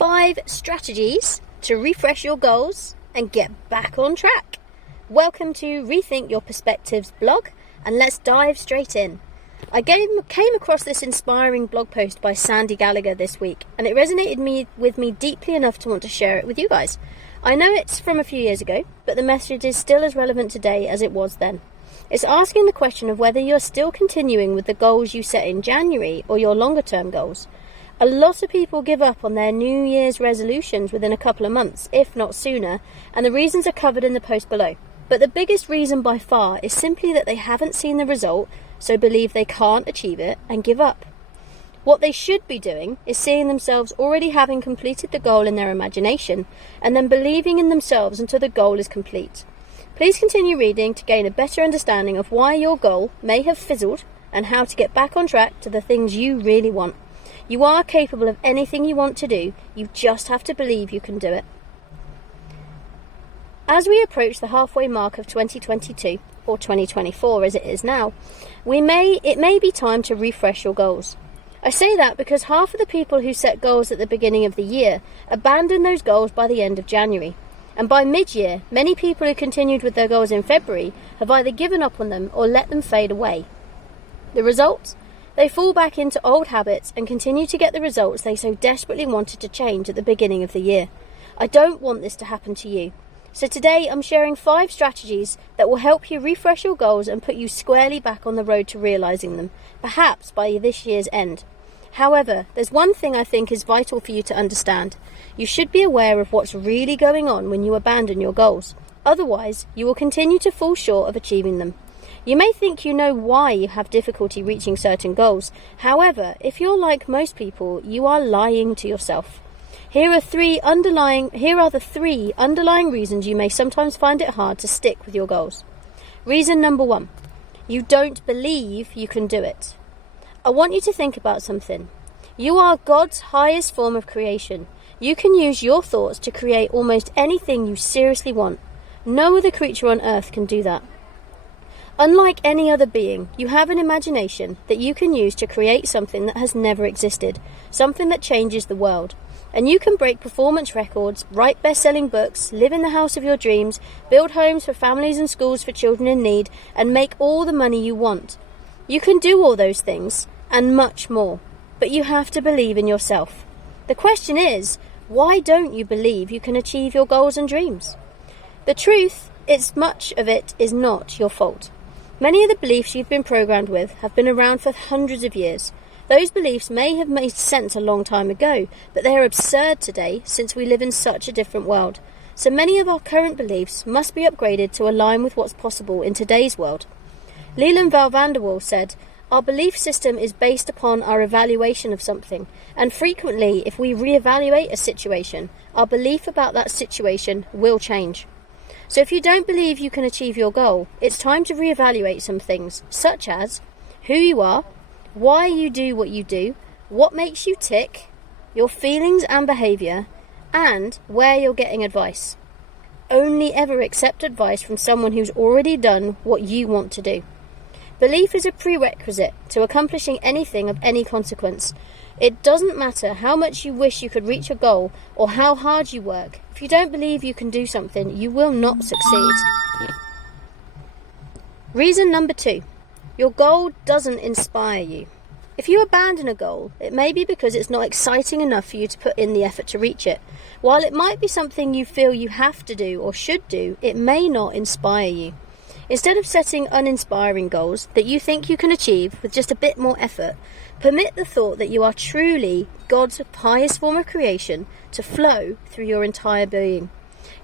5 strategies to refresh your goals and get back on track. Welcome to Rethink Your Perspectives blog, and let's dive straight in. I came across this inspiring blog post by Sandy Gallagher this week, and it resonated with me deeply enough to want to share it with you guys. I know it's from a few years ago, but the message is still as relevant today as it was then. It's asking the question of whether you're still continuing with the goals you set in January or your longer term goals. A lot of people give up on their New Year's resolutions within a couple of months, if not sooner, and the reasons are covered in the post below. But the biggest reason by far is simply that they haven't seen the result, so believe they can't achieve it and give up. What they should be doing is seeing themselves already having completed the goal in their imagination, and then believing in themselves until the goal is complete. Please continue reading to gain a better understanding of why your goal may have fizzled and how to get back on track to the things you really want. You are capable of anything you want to do, you just have to believe you can do it. As we approach the halfway mark of 2022, or 2024 as it is now, it may be time to refresh your goals. I say that because half of the people who set goals at the beginning of the year abandon those goals by the end of January. And by mid-year, many people who continued with their goals in February have either given up on them or let them fade away. The result? They fall back into old habits and continue to get the results they so desperately wanted to change at the beginning of the year. I don't want this to happen to you. So today I'm sharing 5 strategies that will help you refresh your goals and put you squarely back on the road to realising them, perhaps by this year's end. However, there's one thing I think is vital for you to understand. You should be aware of what's really going on when you abandon your goals. Otherwise, you will continue to fall short of achieving them. You may think you know why you have difficulty reaching certain goals. However, if you're like most people, you are lying to yourself. Here are the 3 underlying reasons you may sometimes find it hard to stick with your goals. Reason number 1, you don't believe you can do it. I want you to think about something. You are God's highest form of creation. You can use your thoughts to create almost anything you seriously want. No other creature on earth can do that. Unlike any other being, you have an imagination that you can use to create something that has never existed, something that changes the world. And you can break performance records, write best-selling books, live in the house of your dreams, build homes for families and schools for children in need, and make all the money you want. You can do all those things, and much more. But you have to believe in yourself. The question is, why don't you believe you can achieve your goals and dreams? The truth is much of it is not your fault. Many of the beliefs you've been programmed with have been around for hundreds of years. Those beliefs may have made sense a long time ago, but they are absurd today since we live in such a different world. So many of our current beliefs must be upgraded to align with what's possible in today's world. Leland Val Vanderwall said, "Our belief system is based upon our evaluation of something, and frequently if we reevaluate a situation, our belief about that situation will change." So if you don't believe you can achieve your goal, it's time to reevaluate some things, such as who you are, why you do what you do, what makes you tick, your feelings and behaviour, and where you're getting advice. Only ever accept advice from someone who's already done what you want to do. Belief is a prerequisite to accomplishing anything of any consequence. It doesn't matter how much you wish you could reach a goal or how hard you work. If you don't believe you can do something, you will not succeed. Reason number 2. Your goal doesn't inspire you. If you abandon a goal, it may be because it's not exciting enough for you to put in the effort to reach it. While it might be something you feel you have to do or should do, it may not inspire you. Instead of setting uninspiring goals that you think you can achieve with just a bit more effort, permit the thought that you are truly God's highest form of creation to flow through your entire being.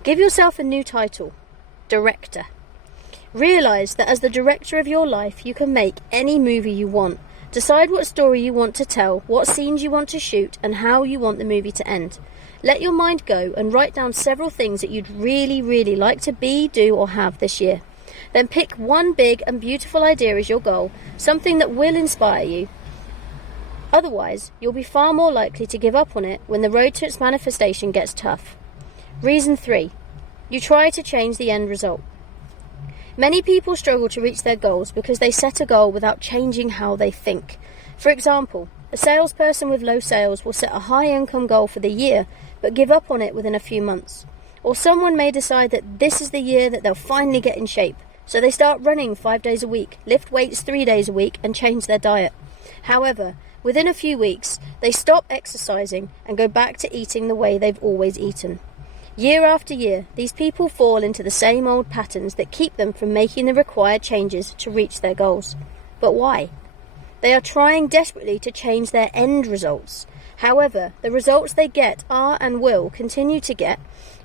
Give yourself a new title, Director. Realise that as the director of your life, you can make any movie you want. Decide what story you want to tell, what scenes you want to shoot, and how you want the movie to end. Let your mind go and write down several things that you'd really, really like to be, do, or have this year. Then pick one big and beautiful idea as your goal, something that will inspire you. Otherwise, you'll be far more likely to give up on it when the road to its manifestation gets tough. Reason 3. You try to change the end result. Many people struggle to reach their goals because they set a goal without changing how they think. For example, A salesperson with low sales will set a high income goal for the year, but give up on it within a few months. Or someone may decide that this is the year that they'll finally get in shape, so they start running 5 days a week, lift weights 3 days a week, and change their diet. However, within a few weeks, they stop exercising and go back to eating the way they've always eaten. Year after year, these people fall into the same old patterns that keep them from making the required changes to reach their goals. But why? They are trying desperately to change their end results. However, the results they get are and will continue to get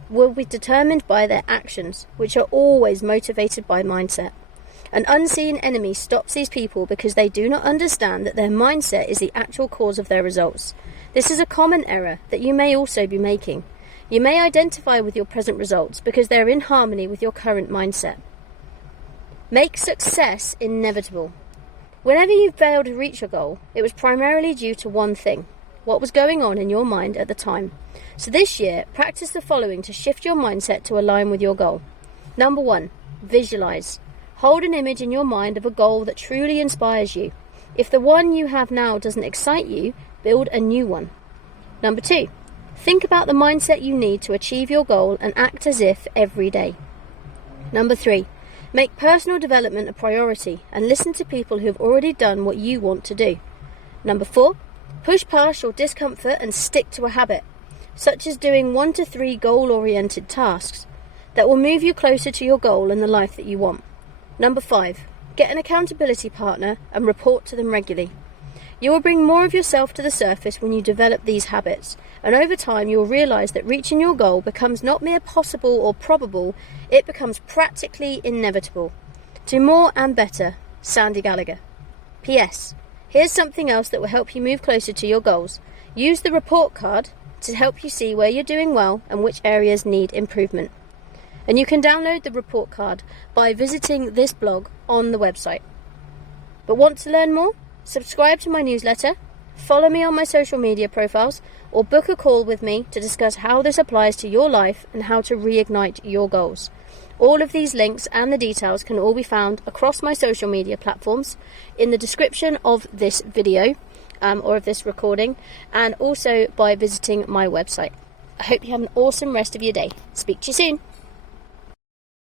will be determined by their actions, which are always motivated by mindset. An unseen enemy stops these people because they do not understand that their mindset is the actual cause of their results. This is a common error that you may also be making. You may identify with your present results because they're in harmony with your current mindset. Make success inevitable. Whenever you failed to reach your goal, it was primarily due to one thing: what was going on in your mind at the time. So this year, practice the following to shift your mindset to align with your goal. Number 1, visualize. Hold an image in your mind of a goal that truly inspires you. If the one you have now doesn't excite you, build a new one. Number 2, think about the mindset you need to achieve your goal and act as if every day. Number 3, make personal development a priority and listen to people who have already done what you want to do. Number 4, push past your discomfort and stick to a habit, such as doing 1 to 3 goal-oriented tasks that will move you closer to your goal and the life that you want. Number 5, get an accountability partner and report to them regularly. You will bring more of yourself to the surface when you develop these habits, and over time you will realise that reaching your goal becomes not mere possible or probable, it becomes practically inevitable. Do more and better. Sandy Gallagher. P.S. Here's something else that will help you move closer to your goals. Use the report card to help you see where you're doing well and which areas need improvement. And you can download the report card by visiting this blog on the website. But want to learn more? Subscribe to my newsletter, follow me on my social media profiles, or book a call with me to discuss how this applies to your life and how to reignite your goals. All of these links and the details can all be found across my social media platforms in the description of this video or of this recording, and also by visiting my website. I hope you have an awesome rest of your day. Speak to you soon.